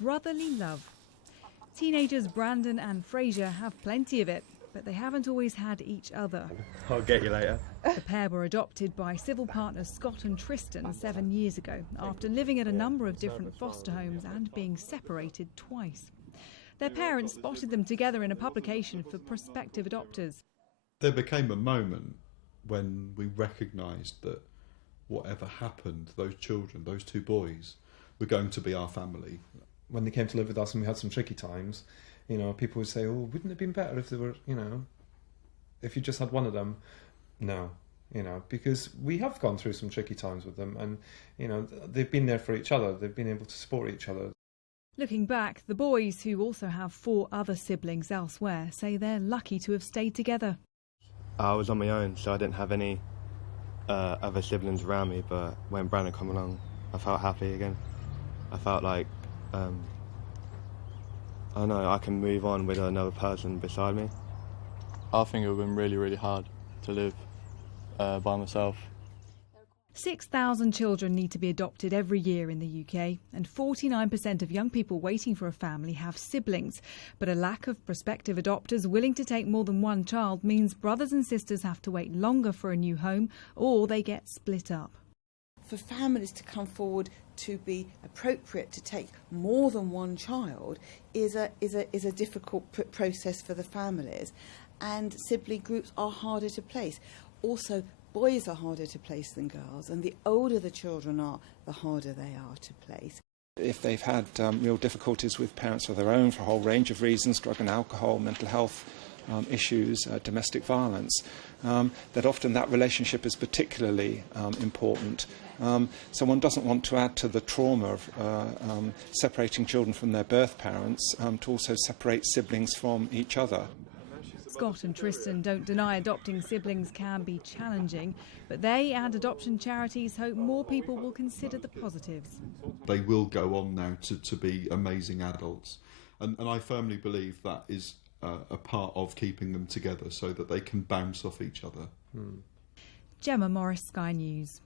brotherly love. Teenagers Brandon and Fraser have plenty of it, but they haven't always had each other. I'll get you later. The pair were adopted by civil partners Scott and Tristan 7 years ago, after living at a number of different foster homes and being separated twice. Their parents spotted them together in a publication for prospective adopters. There became a moment when we recognised that whatever happened, those children, those two boys, were going to be our family. When they came to live with us and we had some tricky times, people would say, oh, wouldn't it have been better if there were, if you just had one of them? No, because we have gone through some tricky times with them and, they've been there for each other. They've been able to support each other. Looking back, the boys, who also have 4 other siblings elsewhere, say they're lucky to have stayed together. I was on my own, so I didn't have any other siblings around me, but when Brandon came along, I felt happy again. I felt like, I don't know, I can move on with another person beside me. I think it would have been really, really hard to live by myself. 6,000 children need to be adopted every year in the UK, and 49% of young people waiting for a family have siblings. But a lack of prospective adopters willing to take more than one child means brothers and sisters have to wait longer for a new home, or they get split up. For families to come forward to be appropriate to take more than one child is a difficult process for the families, and sibling groups are harder to place. Also, boys are harder to place than girls, and the older the children are, the harder they are to place. If they've had real difficulties with parents of their own for a whole range of reasons, drug and alcohol, mental health issues, domestic violence, that often that relationship is particularly important. So one doesn't want to add to the trauma of separating children from their birth parents to also separate siblings from each other. Scott and Tristan don't deny adopting siblings can be challenging, but they and adoption charities hope more people will consider the positives. They will go on now to be amazing adults, and I firmly believe that is a part of keeping them together so that they can bounce off each other. Gemma Morris, Sky News.